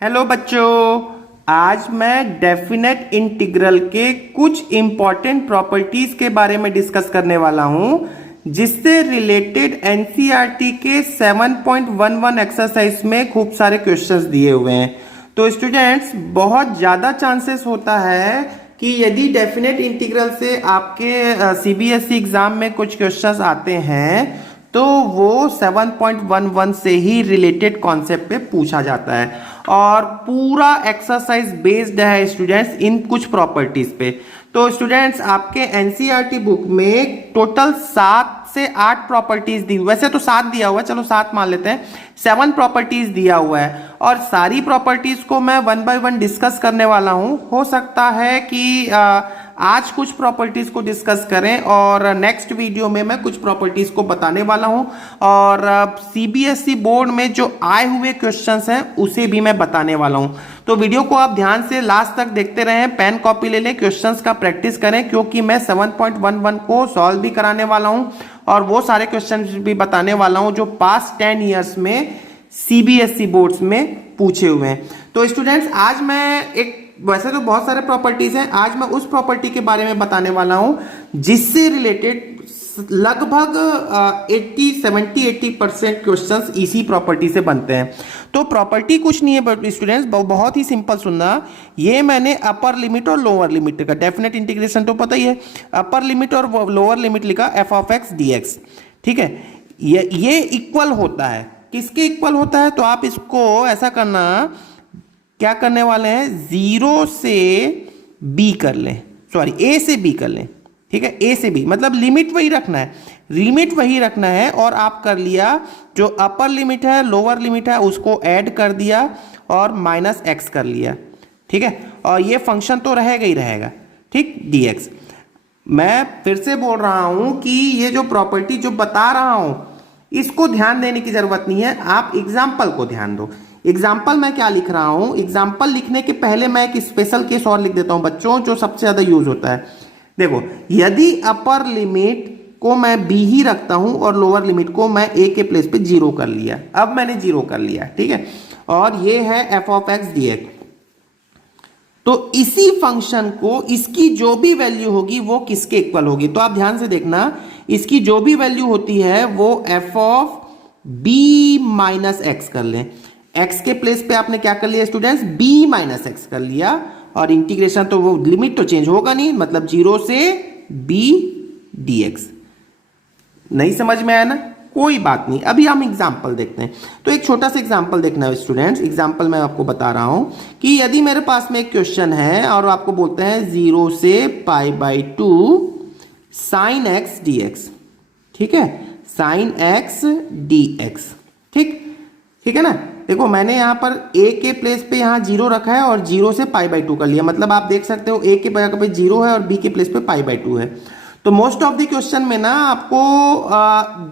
Hello बच्चों, आज मैं डेफिनेट इंटीग्रल के कुछ इंपॉर्टेंट प्रॉपर्टीज के बारे में डिस्कस करने वाला हूं जिससे रिलेटेड एनसीईआरटी के 7.11 एक्सरसाइज में खूब सारे क्वेश्चंस दिए हुए हैं। तो स्टूडेंट्स, बहुत ज़्यादा चांसेस होता है कि यदि डेफिनेट इंटीग्रल से आपके सीबीएसई एग्जाम में कुछ क्वेश्चंस आते हैं तो वो 7.11 से ही रिलेटेड कॉन्सेप्ट पे पूछा जाता है और पूरा एक्सरसाइज बेस्ड है स्टूडेंट्स इन कुछ प्रॉपर्टीज पे। तो स्टूडेंट्स, आपके एनसीईआरटी बुक में टोटल 7 से 8 प्रॉपर्टीज दी, वैसे तो 7 दिया हुआ है, चलो 7 मान लेते हैं, 7 प्रॉपर्टीज दिया हुआ है और सारी प्रॉपर्टीज को मैं 1 बाय 1 डिस्कस करने वाला हूं। हो सकता है कि आज कुछ प्रॉपर्टीज को डिस्कस करें और नेक्स्ट वीडियो में मैं कुछ प्रॉपर्टीज को बताने वाला हूं और सीबीएसई बोर्ड में जो आए हुए क्वेश्चंस हैं उसे भी मैं बताने वाला हूं। तो वीडियो को आप ध्यान से लास्ट तक देखते रहें, पेन कॉपी ले लें, क्वेश्चंस का प्रैक्टिस करें क्योंकि मैं 7.11 को सॉल्व भी कराने वाला हूं और वो सारे क्वेश्चन भी बताने वाला हूं जो पास्ट 10 ईयर्स में सीबीएसई बोर्ड्स में पूछे हुए हैं। तो स्टूडेंट्स, आज मैं वैसे तो बहुत सारे प्रॉपर्टीज हैं, आज मैं उस प्रॉपर्टी के बारे में बताने वाला हूं जिससे रिलेटेड लगभग 80% क्वेश्चंस इसी प्रॉपर्टी से बनते हैं। तो प्रॉपर्टी कुछ नहीं है स्टूडेंट्स, बहुत ही सिंपल सुनना। ये मैंने अपर लिमिट और लोअर लिमिट का डेफिनेट इंटीग्रेशन तो पता ही है, अपर लिमिट और लोअर लिमिट लिखा F of x D x, ठीक है। ये इक्वल होता है, किसके इक्वल होता है? तो आप इसको ऐसा करना, क्या करने वाले हैं, 0 से b कर लें, सॉरी a से b कर लें, ठीक है। a से b मतलब लिमिट वही रखना है, लिमिट वही रखना है और आप कर लिया जो अपर लिमिट है लोअर लिमिट है उसको ऐड कर दिया और माइनस x कर लिया, ठीक है। और ये फंक्शन तो रहेगा ही रहेगा, ठीक, dx। मैं फिर से बोल रहा हूं कि ये जो प्रॉपर्टी जो बता रहा हूं इसको ध्यान देने की जरूरत नहीं है, आप एग्जाम्पल को ध्यान दो। एग्जाम्पल मैं क्या लिख रहा हूं, एग्जाम्पल लिखने के पहले मैं एक स्पेशल केस और लिख देता हूं बच्चों जो सबसे ज्यादा यूज होता है। देखो, यदि अपर लिमिट को मैं b ही रखता हूं और लोअर लिमिट को मैं a के प्लेस पे 0 कर लिया, अब मैंने 0 कर लिया, ठीक है, और ये है f of x D x. तो इसी फंक्शन को इसकी जो भी वैल्यू होगी वो किसके इक्वल होगी? तो आप ध्यान से देखना, इसकी जो भी वैल्यू होती है वो f of b minus x कर लें। x के प्लेस पे आपने क्या कर लिया स्टूडेंट्स, b माइनस एक्स कर लिया और इंटीग्रेशन तो वो लिमिट तो चेंज होगा नहीं, मतलब 0 से b dx। नहीं समझ में आया ना? कोई बात नहीं, अभी हम एग्जाम्पल देखते हैं। तो एक छोटा सा एग्जाम्पल देखना है स्टूडेंट्स, एग्जाम्पल मैं आपको बता रहा हूं कि यदि मेरे पास में एक क्वेश्चन है और आपको बोलते हैं 0 से π/2 साइन एक्स डी एक्स, ठीक है, साइन एक्स डी एक्स, ठीक है ना। देखो, मैंने यहां पर a के प्लेस पे यहां 0 रखा है और 0 से π/2 कर लिया, मतलब आप देख सकते हो a के जगह पे 0 है और b के प्लेस पे π/2 है। तो मोस्ट ऑफ द क्वेश्चन में ना आपको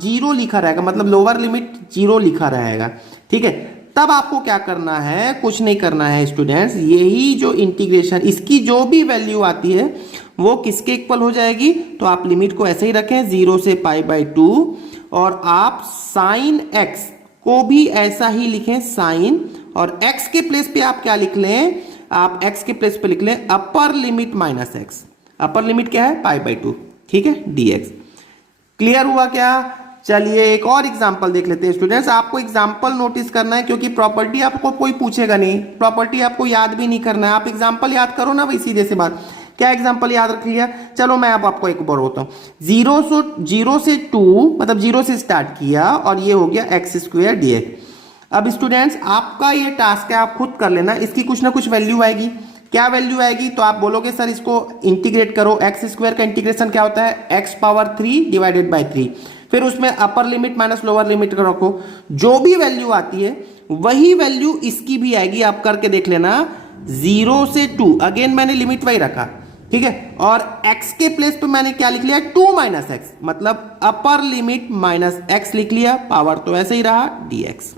0 लिखा रहेगा, मतलब लोअर लिमिट 0 लिखा रहेगा, ठीक है। तब आपको क्या करना है, कुछ नहीं करना है स्टूडेंट्स, यही जो इंटीग्रेशन इसकी जो भी वैल्यू आती है वो किसके इक्वल हो जाएगी? तो आप लिमिट को ऐसे ही रखें 0 से π/2 और आप साइन एक्स को भी ऐसा ही लिखें साइन, और x के प्लेस पे आप क्या लिख लें, आप x के प्लेस पे लिख लें upper limit minus x। Upper limit क्या है? π/2, ठीक है, dx। क्लियर हुआ क्या? चलिए एक और एग्जांपल देख लेते हैं स्टूडेंट्स। आपको एग्जांपल नोटिस करना है क्योंकि प्रॉपर्टी आपको कोई पूछेगा नहीं, प्रॉपर्टी आपको याद भी नहीं करना है, आप एग्जांपल याद करो ना, वही सीधे से बात। क्या एग्जांपल याद रख लिया? चलो मैं अब आपको एक बार बोलता हूं, 0 से 2 मतलब 0 से स्टार्ट किया और ये हो गया x² dx। अब स्टूडेंट्स, आपका ये टास्क है, आप खुद कर लेना, इसकी कुछ ना कुछ वैल्यू आएगी। क्या वैल्यू आएगी? तो आप बोलोगे सर इसको इंटीग्रेट करो, x² का इंटीग्रेशन क्या होता है, x⁻³ डिवाइडेड बाई 3, फिर उसमें upper limit minus lower limit का रखो, जो भी वैल्यू आती है वही वैल्यू इसकी भी आएगी, आप करके देख लेना। 0 से 2, अगेन मैंने लिमिट वही रखा, ठीक है, और x के प्लेस पे मैंने क्या लिख लिया, 2 माइनस एक्स, मतलब अपर लिमिट माइनस x लिख लिया, पावर तो ऐसे ही रहा dx।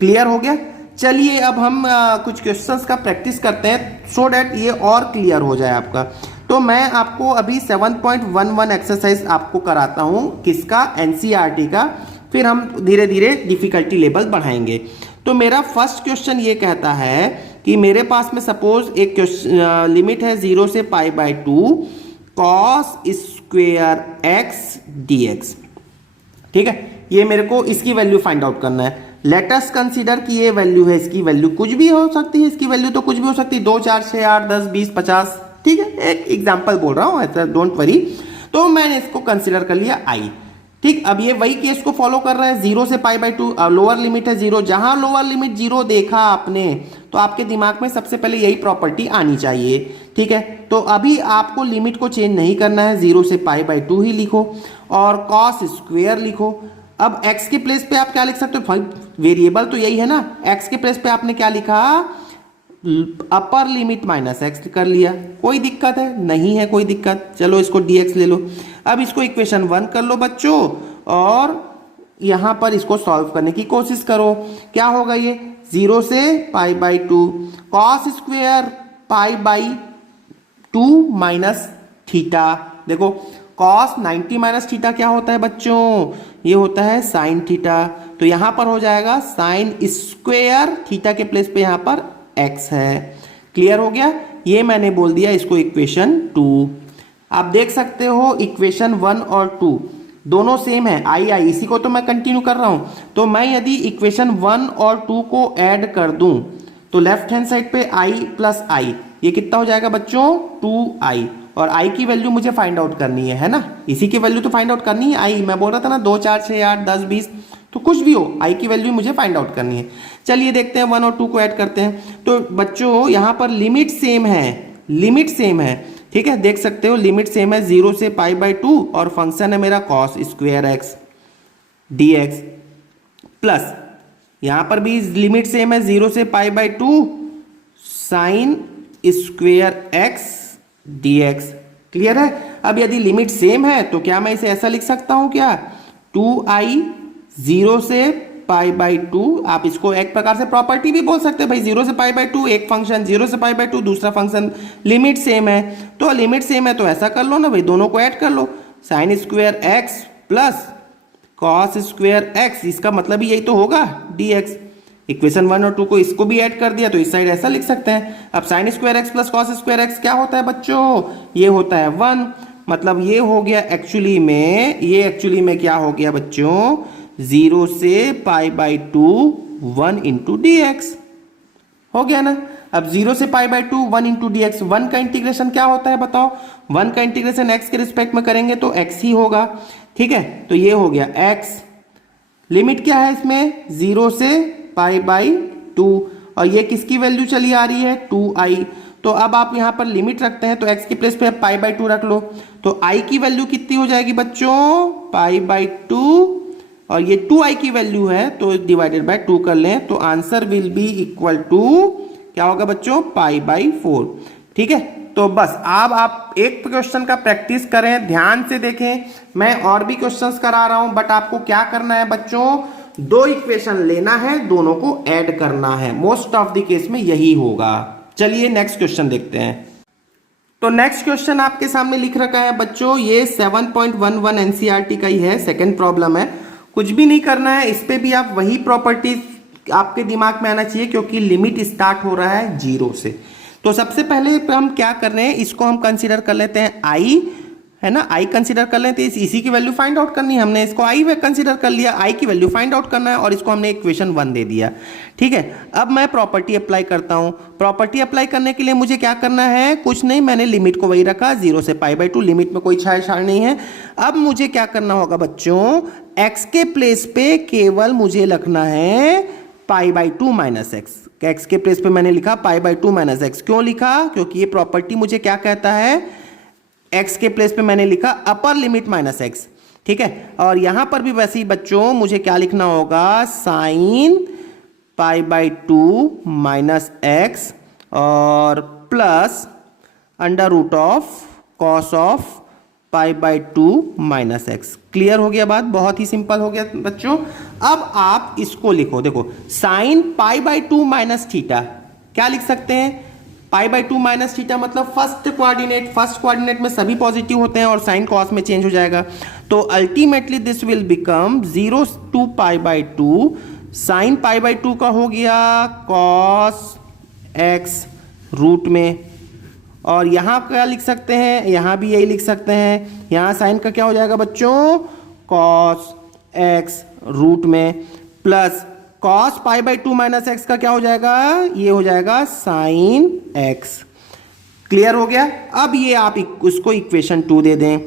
क्लियर हो गया? चलिए अब हम कुछ क्वेश्चंस का प्रैक्टिस करते हैं सो डैट ये और क्लियर हो जाए आपका। तो मैं आपको अभी 7.11 एक्सरसाइज आपको कराता हूं, किसका, एनसीईआरटी का, फिर हम धीरे धीरे डिफिकल्टी लेवल बढ़ाएंगे। तो मेरा फर्स्ट क्वेश्चन ये कहता है कि मेरे पास में सपोज एक लिमिट है 0 से π/2 cos स्क्वेयर x dx। ठीक है, ये मेरे को इसकी वैल्यू फाइंड आउट करना है। लेट अस कंसीडर कि ये वैल्यू है, इसकी वैल्यू कुछ भी हो सकती है, इसकी वैल्यू तो कुछ भी हो सकती है, 2 4 6 8 10 20 50। ठीक है, एक एग्जांपल बोल रहा हूं, ऐसा डोंट वरी। तो मैंने इसको कंसीडर कर लिया i। ठीक, अब ये वही केस को फॉलो कर रहा है, 0 से π/2, लोअर लिमिट है 0। जहां लोअर लिमिट 0 देखा आपने तो आपके दिमाग में सबसे पहले यही प्रॉपर्टी आनी चाहिए। ठीक है, तो अभी आपको लिमिट को चेंज नहीं करना है, 0 से π/2 ही लिखो और cos स्क्वेयर लिखो। अब x के प्लेस पे आप क्या लिख सकते हो, वेरिएबल तो यही है ना, x के प्लेस पे आपने क्या लिखा, अपर लिमिट माइनस एक्स कर लिया। कोई दिक्कत है, नहीं है कोई दिक्कत, चलो इसको dx ले लो। अब इसको इक्वेशन 1 कर लो बच्चों और यहां पर इसको सॉल्व करने की कोशिश करो। क्या होगा ये, 0 से π/2 cos स्क्वेयर π/2 माइनस थीटा। देखो cos 90 माइनस थीटा क्या होता है बच्चों, ये होता है साइन थीटा। तो यहां पर हो जाएगा साइन स्क्वेयर, थीटा के प्लेस पे यहां पर x है। क्लियर हो गया, ये मैंने बोल दिया इसको इक्वेशन 2। आप देख सकते हो इक्वेशन 1 और 2 दोनों सेम है, i इसी को तो मैं कंटिन्यू कर रहा हूं। तो मैं यदि इक्वेशन 1 और 2 को ऐड कर दूं तो लेफ्ट हैंड साइड पे i प्लस आई, ये कितना हो जाएगा बच्चों, 2i। और i की वैल्यू मुझे फाइंड आउट करनी है ना, इसी की वैल्यू तो फाइंड आउट करनी है। i मैं बोल रहा था ना 2 4 6 8 10 20, तो कुछ भी हो, i की वैल्यू मुझे फाइंड आउट करनी है। चलिए देखते हैं 1 और 2 को ऐड करते हैं। तो बच्चों यहाँ पर लिमिट सेम है, लिमिट सेम है। ठीक है, देख सकते हो लिमिट सेम है, 0 से π/2 और फंक्शन है मेरा cos square x dx, plus यहाँ पर भी लिमिट सेम है, 0 से π/2 sine square x dx। Clear है। अब यदि लिमिट सेम है तो क्या मैं इसे ऐसा लिख सकता हूं क्या, 2i 0 से π/2, आप इसको एक प्रकार से प्रॉपर्टी भी बोल सकते हैं भाई, 0 से π/2 एक फंक्शन, 0 से π/2 दूसरा फंक्शन, लिमिट सेम है। तो लिमिट सेम है तो ऐसा कर लो ना भाई, दोनों को ऐड कर लो, sine square x plus cos square x, इसका मतलब ही यही तो होगा dx। इक्वेशन 1 और 2 को इसको भी ऐड कर दिया तो इस साइड ऐसा लिख सकते हैं। अब sine square x plus cos square x क्या होता है बच्चों, ये होता है 1। मतलब ये हो गया एक्चुअली में, ये एक्चुअली में क्या हो गया बच्चों, 0 से π/2 1 इंटू dx हो गया ना। अब 0 से π/2 1 इंटू dx, 1 का इंटीग्रेशन क्या होता है बताओ, 1 का इंटीग्रेशन x के रिस्पेक्ट में करेंगे तो x ही होगा। ठीक है, तो ये हो गया x। लिमिट क्या है इसमें, 0 से π/2 और ये किसकी वैल्यू चली आ रही है, 2i। तो अब आप यहां पर लिमिट रखते हैं तो x के प्लेस पे π/2 रख लो, तो i की वैल्यू कितनी हो जाएगी बच्चों, π/2, और ये 2i की वैल्यू है तो डिवाइडेड बाय 2 कर लें तो answer will be equal to क्या होगा बच्चों, π/4। ठीक है, तो बस अब आप एक क्वेश्चन का प्रैक्टिस करें, ध्यान से देखें। मैं और भी क्वेश्चंस करा रहा हूं, बट आपको क्या करना है बच्चों, 2 इक्वेशन लेना है, दोनों को ऐड करना है। मोस्ट ऑफ द केस में यही होगा। चलिए नेक्स्ट क्वेश्चन देखते हैं। तो नेक्स्ट क्वेश्चन आपके सामने लिख रखा है बच्चों, ये 7.11 एनसीईआरटी का ही है, सेकंड प्रॉब्लम है। कुछ भी नहीं करना है, इस पे भी आप वही प्रॉपर्टी आपके दिमाग में आना चाहिए क्योंकि लिमिट स्टार्ट हो रहा है 0 से। तो सबसे पहले हम क्या कर रहे हैं, इसको हम कंसीडर कर लेते हैं i, है ना, i कंसीडर कर लेते हैं, इसी की वैल्यू फाइंड आउट करनी है। हमने इसको i में कंसीडर कर लिया, i की वैल्यू फाइंड आउट करना है और इसको हमने इक्वेशन 1 दे दिया। ठीक है, अब मैं प्रॉपर्टी अप्लाई करता हूं। प्रॉपर्टी अप्लाई करने के लिए मुझे क्या करना है, कुछ नहीं, मैंने लिमिट को वही रखा, 0 से π/2, लिमिट में कोई छेड़छाड़ नहीं है। अब मुझे क्या करना होगा बच्चों, x के प्लेस पे केवल मुझे लिखना है π/2 माइनस एक्स। x के प्लेस पे मैंने लिखा π/2 माइनस एक्स। क्यों लिखा, क्योंकि ये प्रॉपर्टी मुझे क्या कहता है, x के प्लेस पे मैंने लिखा अपर लिमिट माइनस एक्स। ठीक है, और यहां पर भी वैसे ही बच्चों मुझे क्या लिखना होगा, साइन π/2 माइनस एक्स और plus under root of cos of π/2 minus X. Clear हो गया बात, बहुत ही सिंपल हो गया बच्चों। अब आप इसको लिखो, देखो साइन π/2 माइनस थीटा क्या लिख सकते हैं, π/2 माइनस थीटा मतलब फर्स्ट कोऑर्डिनेट में सभी पॉजिटिव होते हैं और साइन कॉस में चेंज हो जाएगा। तो ultimately this will become 0 to π/2 sine pi by 2 का हो गया कॉस एक्स रूट में, और यहाँ क्या लिख सकते हैं, यहाँ भी यही लिख सकते हैं। यहाँ साइन का क्या हो जाएगा बच्चों, कॉस एक्स रूट में, plus cos pi by 2 minus x का क्या हो जाएगा, ये हो जाएगा साइन एक्स। क्लियर हो गया। अब ये आप उसको इक्वेशन 2 दे दें।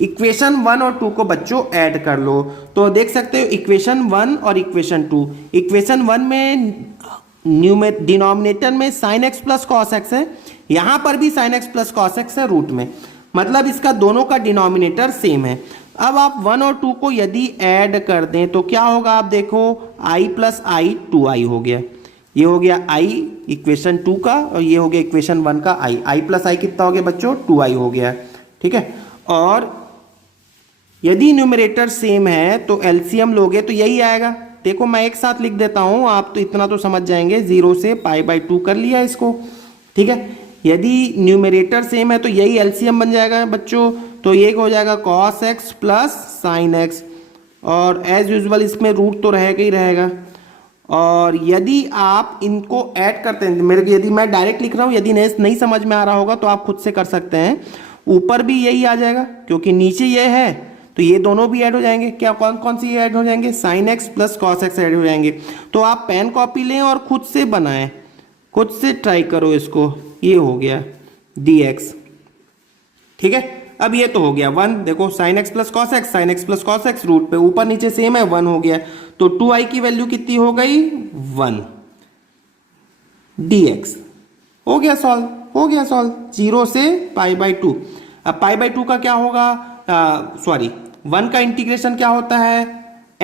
इक्वेशन 1 और 2 को बच्चों ऐड कर लो, तो देख सकते हो इक्वेशन 1 और इक्वेशन 2। इक्वेशन 1 में डिनोमिनेटर में sign X plus cos x है, यहाँ पर भी sign X plus cos x है रूट में, मतलब इसका दोनों का डिनोमिनेटर सेम है। अब आप 1 और 2 को यदि ऐड कर दें तो क्या होगा, आप देखो i प्लस आई 2i हो गया, ये हो गया i इक्वेशन 2 का, और ये हो गया इक्वेशन 1 का i प्लस आई कितना हो गया बच्चों, 2i हो गया। ठीक है, और यदि न्यूमरेटर सेम है तो एलसीएम लोगे तो यही आएगा। देखो मैं एक साथ लिख देता हूं, आप तो इतना तो समझ जाएंगे, 0 से पाई बाई 2 कर लिया इसको। ठीक है, यदि न्यूमरेटर सेम है तो यही एलसीएम बन जाएगा बच्चों, तो ये हो जाएगा cos x plus sine x, और एज यूजुअल इसमें रूट तो रहेगा ही रहेगा। और यदि आप इनको ऐड करते हैं, यदि मैं डायरेक्ट लिख रहा हूँ, यदि नहीं समझ में आ रहा होगा तो आप खुद से कर सकते हैं। ऊपर भी यही आ जाएगा क्योंकि नीचे ये है, तो ये दोनों भी ऐड हो जाएंगे। क्या कौन कौन सी ऐड हो जाएंगे, sign X plus cos x add हो जाएंगे। तो आप पेन कॉपी लें और खुद से बनाएं, खुद से ट्राई करो इसको। ये हो गया dx। ठीक है, अब ये तो हो गया 1, देखो sine X plus cos X, sine X plus cos X root पे ऊपर नीचे सेम है, 1 हो गया, तो 2i की वैल्यू कितनी हो गई, 1 dx। हो गया सॉल्व, हो गया सॉल्व, 0 से पाई बाई 2। अब पाई बाई 2 का क्या होगा, सॉरी 1 का इंटीग्रेशन क्या होता है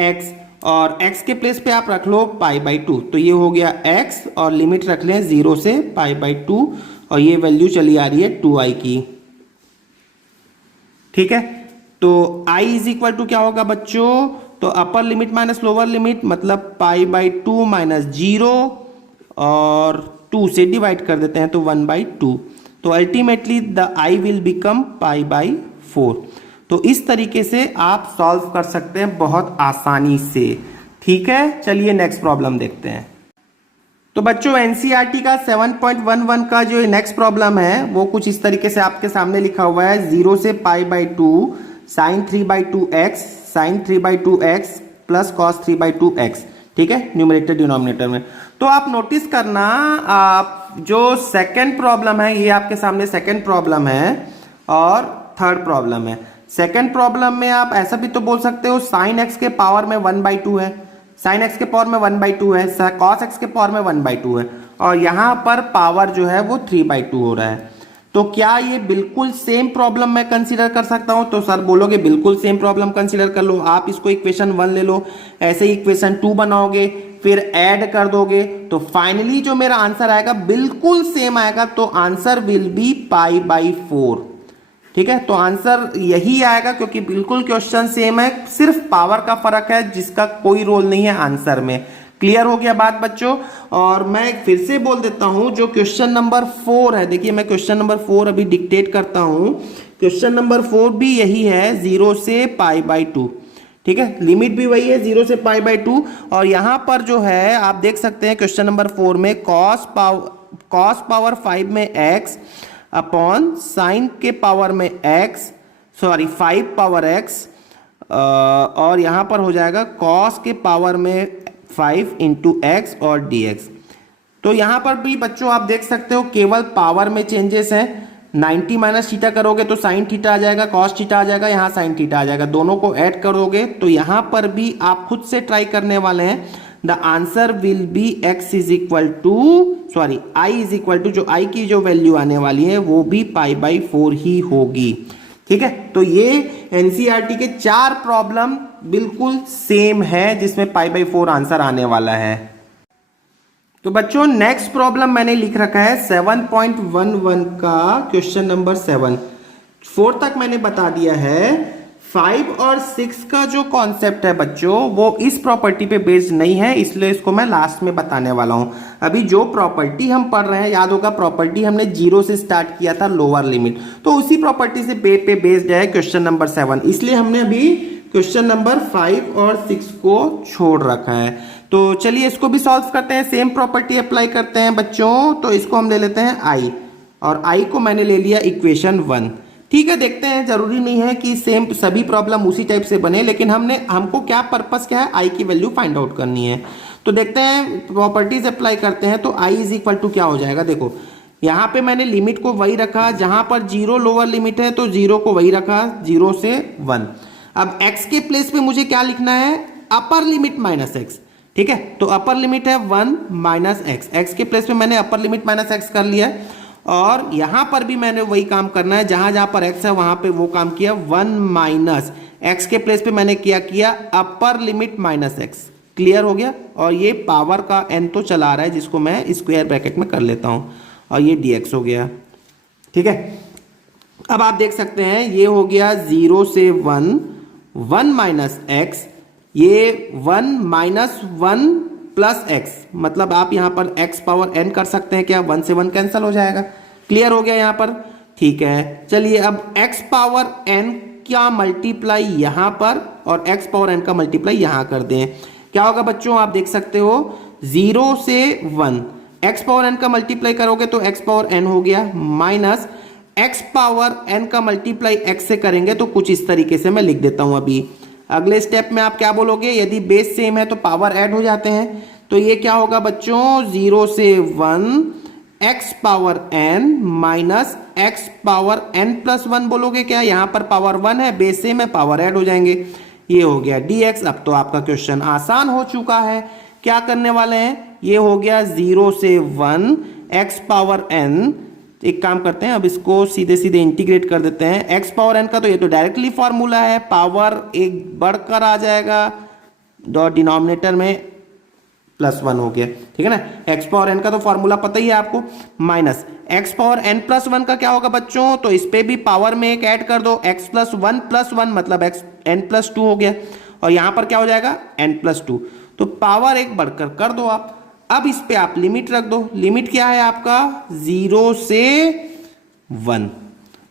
x, और x के प्लेस पे आप रख लो पाई बाई 2, तो ये हो गया x, और लिमिट रख लें 0 से पाई बाई 2, और ये वैल्यू चली आ रही है 2i की। ठीक है, तो i इज इक्वल टू क्या होगा बच्चों, तो upper limit minus lower limit, मतलब पाई बाई 2 माइनस 0, और 2 से डिवाइड कर देते हैं तो 1/2, तो ultimately the i will become pi by 4। तो इस तरीके से आप सॉल्व कर सकते हैं बहुत आसानी से। ठीक है, चलिए नेक्स्ट प्रॉब्लम देखते हैं। तो बच्चों एनसीईआरटी का 7.11 का जो नेक्स्ट प्रॉब्लम है वो कुछ इस तरीके से आपके सामने लिखा हुआ है, 0 से pi by 2 sine 3/2x sine 3/2x plus cos 3/2x। ठीक है, न्यूमरेटर डिनोमिनेटर में। तो आप नोटिस करना, आप जो सेकंड प्रॉब्लम है ये आपके सामने सेकंड प्रॉब्लम है, और थर्ड प्रॉब्लम है। सेकंड प्रॉब्लम में आप ऐसा भी तो बोल सकते हो साइन एक्स के पावर में 1/2 है, साइन एक्स के पावर में 1/2 है, कॉस एक्स के पावर में 1/2 है, और यहाँ पर पावर जो है वो 3/2 हो रहा है। तो क्या ये बिल्कुल सेम प्रॉब्लम मैं कंसीडर कर सकता हूँ, तो सर बोलोगे बिल्कुल सेम प्रॉब्लम कंसीडर कर लो। आप इसको इक्वेशन 1 ले लो, ऐसे ही इक्वेशन 2 बनाओगे, फिर ऐड कर दोगे, तो फाइनली जो मेरा आंसर आएगा बिल्कुल सेम आएगा, तो answer will B pi by 4। ठीक है, तो आंसर यही आएगा क्योंकि बिल्कुल क्वेश्चन सेम है, सिर्फ पावर का फर्क है जिसका कोई रोल नहीं है आंसर में। क्लियर हो गया बात बच्चों। और मैं फिर से बोल देता हूं, जो क्वेश्चन नंबर 4 है, देखिए मैं क्वेश्चन नंबर 4 अभी डिक्टेट करता हूं। क्वेश्चन नंबर 4 भी यही है, 0 से पाई बाई 2। ठीक है, लिमिट भी वही है 0 से पाई बाई 2, और यहां पर जो है आप देख सकते हैं क्वेश्चन नंबर 4 में कॉस पावर 5 में x अपॉन साइन के पावर में x, सॉरी 5 पावर x, और यहां पर हो जाएगा कॉस के पावर में 5 इंटू एक्स और dx। तो यहां पर भी बच्चों आप देख सकते हो केवल पावर में चेंजेस है। 90 माइनस थीटा करोगे तो साइन थीटा आ जाएगा, कॉस थीटा आ जाएगा, यहाँ साइन थीटा आ जाएगा, दोनों को ऐड करोगे तो यहां पर भी आप खुद से ट्राई करने वाले हैं। The answer will be x is equal to, sorry i is equal to, जो i की जो वैल्यू आने वाली है वो भी पाई बाई 4 ही होगी। ठीक है, तो ये एनसीईआरटी के 4 प्रॉब्लम बिल्कुल सेम है जिसमें पाई बाई 4 आंसर आने वाला है। तो बच्चों नेक्स्ट प्रॉब्लम मैंने लिख रखा है 7.11 का क्वेश्चन नंबर 7। 4 तक मैंने बता दिया है। 5 और 6 का जो कॉन्सेप्ट है बच्चों वो इस प्रॉपर्टी पे बेस्ड नहीं है, इसलिए इसको मैं लास्ट में बताने वाला हूं। अभी जो प्रॉपर्टी हम पढ़ रहे हैं, याद होगा प्रॉपर्टी हमने 0 से स्टार्ट किया था लोअर लिमिट, तो उसी प्रॉपर्टी से पे बेस्ड है क्वेश्चन नंबर 7, इसलिए हमने अभी क्वेश्चन नंबर 5 और 6 को छोड़ रखा है। तो चलिए इसको भी सॉल्व करते हैं, सेम प्रॉपर्टी अप्लाई करते हैं बच्चों। तो इसको हम ले लेते हैं आई, और आई को मैंने ले लिया इक्वेशन 1। ठीक है, देखते हैं, जरूरी नहीं है कि सेम सभी प्रॉब्लम उसी टाइप से बने, लेकिन हमको क्या पर्पस क्या है, आई की वैल्यू फाइंड आउट करनी है। तो देखते हैं, प्रॉपर्टीज अप्लाई करते हैं। तो आई इज इक्वल टू क्या हो जाएगा, देखो यहाँ पे मैंने लिमिट को वही रखा, जहां पर 0 लोअर लिमिट है तो 0 को वही रखा, 0 से 1। अब x के प्लेस पे मुझे क्या लिखना है, अपर लिमिट माइनस x। ठीक है, तो अपर लिमिट है 1 माइनस एक्स, एक्स के प्लेस पे मैंने अपर लिमिट माइनस एक्स कर लिया है। और यहां पर भी मैंने वही काम करना है, जहां जहां पर x है वहां पे वो काम किया, 1 माइनस एक्स के प्लेस पे मैंने किया upper limit minus X. Clear हो गया। और ये पावर का n तो चला रहा है, जिसको मैं स्क्वायर ब्रैकेट में कर लेता हूं, और ये dx हो गया। ठीक है, अब आप देख सकते हैं ये हो गया 0 से 1, 1 माइनस एक्स, ये 1 माइनस 1 प्लस एक्स, मतलब आप यहां पर x पावर n कर सकते हैं क्या, 1 से 1 कैंसिल हो जाएगा। क्लियर हो गया यहां पर। ठीक है, चलिए अब x पावर n का मल्टीप्लाई यहां पर और x पावर n का मल्टीप्लाई यहां कर दें, क्या होगा बच्चों, आप देख सकते हो 0 से 1, x पावर n का मल्टीप्लाई करोगे तो x पावर n हो गया, माइनस x पावर n का मल्टीप्लाई x से करेंगे तो कुछ इस तरीके से मैं लिख देता हूं। अभी अगले स्टेप में आप क्या बोलोगे, यदि बेस सेम है तो पावर ऐड हो जाते हैं। तो ये क्या होगा बच्चों, 0 से 1 x power n minus x power n plus 1 बोलोगे क्या, यहां पर पावर 1 है, बेस सेम है, पावर ऐड हो जाएंगे, ये हो गया dx। अब तो आपका क्वेश्चन आसान हो चुका है। क्या करने वाले हैं, ये हो गया 0 से 1 x पावर n, एक काम करते हैं, अब इसको सीधे सीधे इंटीग्रेट कर देते हैं। x पावर n का तो ये तो डायरेक्टली फॉर्मूला है, पावर एक बढ़कर आ जाएगा, डॉट डिनोमिनेटर में +1 हो गया। ठीक है ना, x पावर n का तो फॉर्मूला पता ही है आपको, minus x power n plus 1 का क्या होगा बच्चों, तो इस पे भी पावर में एक ऐड कर दो, x प्लस 1 मतलब x n प्लस 2 हो गया, और यहां पर क्या हो जाएगा n प्लस 2, तो पावर एक बढ़कर कर दो आप। अब इस पे आप लिमिट रख दो, लिमिट क्या है आपका 0 से 1,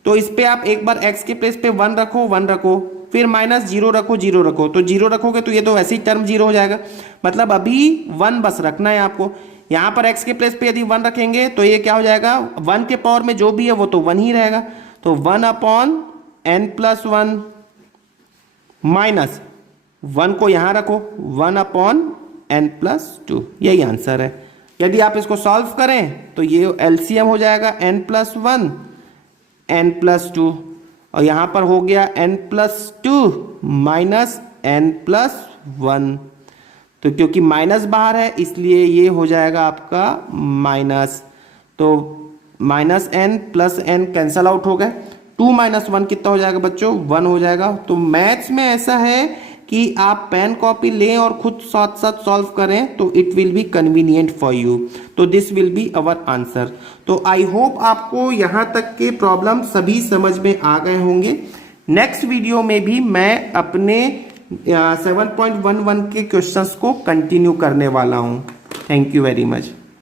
तो इस पे आप एक बार x के प्लेस पे 1 रखो, 1 रखो, फिर माइनस 0 रखो, 0 रखो, तो 0 रखोगे तो ये तो वैसे ही टर्म 0 हो जाएगा, मतलब अभी 1 बस रखना है आपको। यहां पर x के प्लेस पे यदि 1 रखेंगे तो ये क्या हो जाएगा, 1 के पावर में जो भी है वो तो 1 ही रहेगा, तो 1 अपॉन n प्लस 1 माइनस 1 को यहां रखो, 1 अपॉन n प्लस 2, यही आंसर है। यदि आप इसको सॉल्व करें तो ये एलसीएम हो जाएगा n प्लस 1 n प्लस 2, और यहां पर हो गया n plus 2 minus n plus 1, तो क्योंकि माइनस बाहर है इसलिए ये हो जाएगा आपका माइनस, तो minus n plus n cancel out हो गए, 2 माइनस 1 कितना हो जाएगा बच्चों, 1 हो जाएगा। तो मैथ्स में ऐसा है कि आप पेन कॉपी लें और खुद साथ साथ सॉल्व करें तो it will be convenient for you, तो this will be our answer. तो आई होप आपको यहाँ तक के प्रॉब्लम सभी समझ में आ गए होंगे। नेक्स्ट वीडियो में भी मैं अपने 7.11 के क्वेश्चंस को कंटिन्यू करने वाला हूँ। Thank you very much.